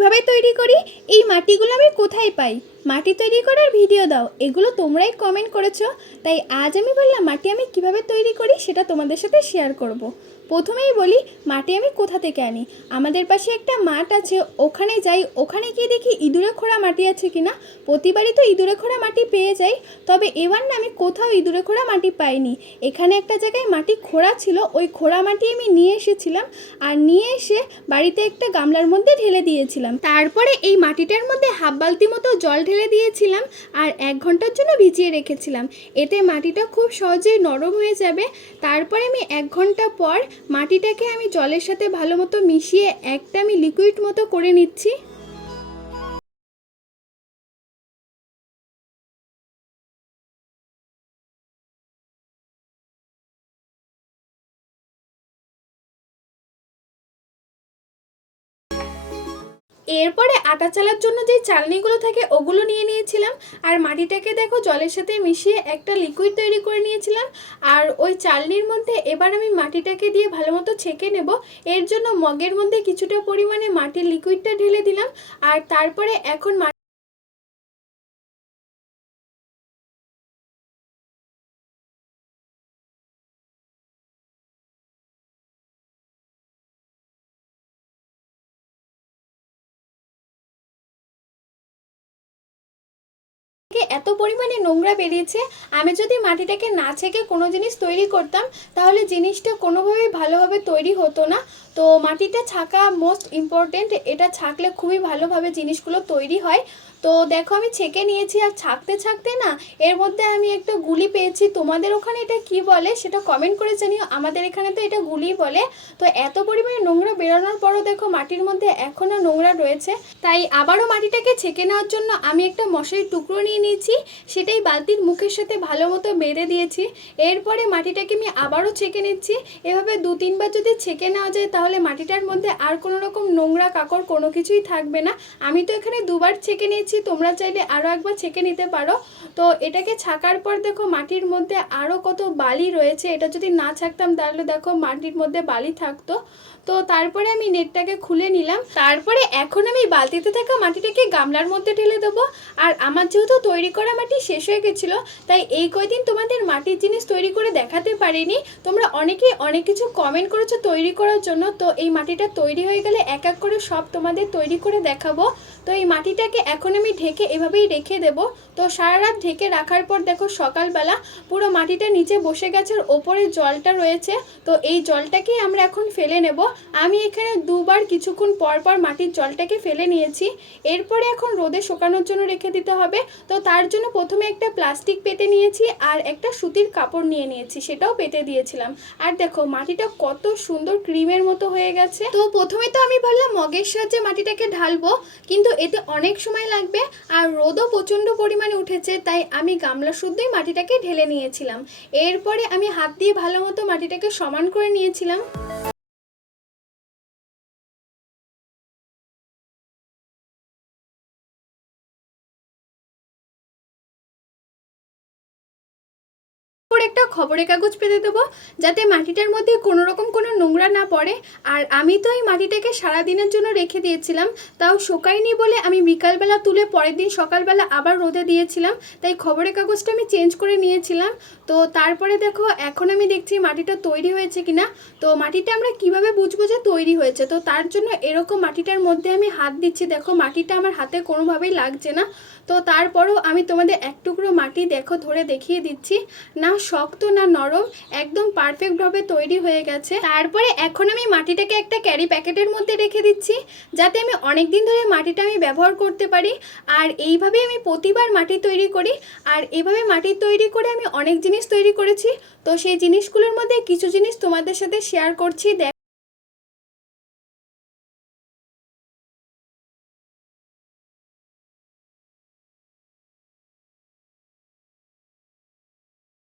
কীভাবে তৈরি করি? এই মাটিগুলো আমি কোথায় পাই? মাটি তৈরি করার ভিডিও দাও। এগুলো তোমরাই কমেন্ট করেছ। তাই আজ আমি বললাম, মাটি আমি কীভাবে তৈরি করি সেটা তোমাদের সাথে শেয়ার করব। প্রথমেই বলি, মাটি আমি কোথা থেকে আনি? আমাদের পাশে একটা মাঠ আছে, ওখানে যাই। ওখানে গিয়ে দেখি ইঁদুরে খোঁড়া মাটি আছে কিনা? প্রতিবারই তো ইঁদুরে খোঁড়া মাটি পেয়ে যাই, তবে এবার না আমি কোথাও ইঁদুরে খোঁড়া মাটি পাইনি। এখানে একটা জায়গায় মাটি খোঁড়া ছিল, ওই খোঁড়া মাটি আমি নিয়ে এসেছিলাম, আর নিয়ে এসে বাড়িতে একটা গামলার মধ্যে ঢেলে দিয়েছিলাম। তারপরে এই মাটিটার মধ্যে হাফ বালতি মতো জল ঢেলে দিয়েছিলাম, আর এক ঘণ্টার জন্য ভিজিয়ে রেখেছিলাম। এতে মাটিটা খুব সহজেই নরম হয়ে যাবে। তারপরে আমি এক ঘণ্টা পর মাটিটাকে আমি জলের সাথে ভালো মতো মিশিয়ে একটা আমি লিকুইড মতো করে নিচ্ছি। এরপরে আটা চালার জন্য যে চালনিগুলো থাকে, ওগুলো নিয়ে নিয়েছিলাম। আর মাটিটাকে দেখো জলের সাথে মিশিয়ে একটা লিকুইড তৈরি করে নিয়েছিলাম। আর ওই চালনির মধ্যে এবার আমি মাটিটাকে দিয়ে ভালো মতো ছেঁকে নেব। এর জন্য মগের মধ্যে কিছুটা পরিমাণে মাটির লিকুইডটা ঢেলে দিলাম। আর তারপরে এখন এত পরিমাণে নোংরা বেরিয়েছে, আমি যদি মাটিটাকে না ছেঁকে কোনো জিনিস তৈরি করতাম, তাহলে জিনিসটা কোনোভাবেই ভালোভাবে তৈরি হতো না। তো মাটিটা ছাকা মোস্ট ইম্পর্টেন্ট এটা ছাকলে খুবই ভালোভাবে জিনিসগুলো তৈরি হয়। তো দেখো আমি ছেঁকে নিয়েছি আর ছাকতে ছাকতে না এর মধ্যে আমি একটা গুলি পেয়েছি। তোমাদের ওখানে এটা কি বলে সেটা কমেন্ট করে জানিও। আমাদের এখানে তো এটা গুলি বলে। তো এত পরিমাণে নোংরা বেরোনোর পরও দেখো মাটির মধ্যে এখনও নোংরা রয়েছে। তাই আবারও মাটিটাকে ছেঁকে নেওয়ার জন্য আমি একটা মশারির টুকরো নিয়ে নিয়েছি। সেটাই বালতির মুখের সাথে ভালো মতো বেঁধে দিয়েছি। এরপরে মাটিটাকে আমি আবারও ছেঁকে নিচ্ছি। এভাবে দু তিনবার যদি ছেঁকে নেওয়া যায় তাহলে মাটিটার মধ্যে আর কোনো রকম নোংরা কাকড় কোনো কিছুই থাকবে না। আমি তো এখানে দুবার ছেঁকে নিয়েছি। তোমরা চাইলে আরও একবার ছেঁকে নিতে পারো। তো এটাকে ছাকার পর দেখো মাটির মধ্যে আরও কত বালি রয়েছে। এটা যদি না ছাকতাম তাহলে দেখো মাটির মধ্যে বালি থাকতো। তো তারপরে আমি নেটটাকে খুলে নিলাম। তারপরে এখন আমি বালতিতে থাকা মাটিটাকে গামলার মধ্যে ঢেলে দেবো। আর আমার যেহেতু তৈরি করা মাটি শেষ হয়ে গেছিল, তাই এই কয়দিন তোমাদের মাটির জিনিস তৈরি করে দেখাতে পারিনি। তোমরা অনেকেই অনেক কিছু কমেন্ট করেছ তৈরি করার জন্য। তো এই মাটিটা তৈরি হয়ে গেলে এক এক করে সব তোমাদের তৈরি করে দেখাবো। তো এই মাটিটাকে এখন আমি ঢেকে এভাবেই রেখে দেব। তো সারা রাত ঢেকে রাখার পর দেখো সকালবেলা পুরো মাটিটা নিচে বসে গেছে আর ওপরে জলটা রয়েছে। তো এই জলটাকেই আমরা এখন ফেলে নেব। আমি এখানে দুবার কিছুক্ষণ পর পর মাটির জলটাকে ফেলে নিয়েছি। এরপরে এখন রোদে শুকানোর জন্য রেখে দিতে হবে। তো তার জন্য প্রথমে একটা প্লাস্টিক পেতে নিয়েছি আর একটা সুতির কাপড় নিয়ে নিয়েছি, সেটাও পেতে দিয়েছিলাম। আর দেখো মাটিটা কত সুন্দর ক্রিমের মতো হয়ে গেছে। তো প্রথমে তো আমি ভাবলাম মগের সাহায্যে মাটিটাকে ঢালবো, কিন্তু এতে অনেক সময় লাগবে। আর রোদও প্রচণ্ড পরিমাণে উঠেছে, তাই আমি গামলা শুদ্ধই মাটিটাকে ঢেলে নিয়েছিলাম। এরপরে আমি হাত দিয়ে ভালো মতো মাটিটাকে সমান করে নিয়েছিলাম। উপর একটা খবরের কাগজ পেতে দেবো, যাতে মাটিটার মধ্যে কোনো রকম কোনো নোংরা না পড়ে। আর আমি তো এই মাটিটাকে সারা দিনের জন্য রেখে দিয়েছিলাম, তাও শোকায়নি বলে আমি বিকালবেলা তুলে পরের দিন সকালবেলা আবার রোদে দিয়েছিলাম, তাই খবরের কাগজটা আমি চেঞ্জ করে নিয়েছিলাম। তো তারপরে দেখো, এখন আমি দেখছি মাটিটা তৈরি হয়েছে কিনা। তো মাটিটা আমরা কীভাবে বুঝব যে তৈরি হয়েছে? তো তার জন্য এরকম মাটিটার মধ্যে আমি হাত দিচ্ছি। দেখো, মাটিটা আমার হাতে কোনোভাবেই লাগছে না। তো তারপরেও আমি তোমাদের এক টুকরো মাটি দেখো, ধরে দেখিয়ে দিচ্ছি। না শক্ত না নরম, একদম পারফেক্টভাবে তৈরি হয়ে গেছে। তারপরে এখন আমি মাটিটাকে একটা ক্যারি প্যাকেটের মধ্যে রেখে দিচ্ছি, যাতে আমি অনেক দিন ধরে মাটিটা আমি ব্যবহার করতে পারি। আর এইভাবে আমি প্রতিবার মাটি তৈরি করি, আর এভাবে মাটি তৈরি করে আমি অনেক জিনিস তৈরি করেছি। তো সেই জিনিসগুলোর মধ্যে কিছু জিনিস তোমাদের সাথে শেয়ার করছি, দেখ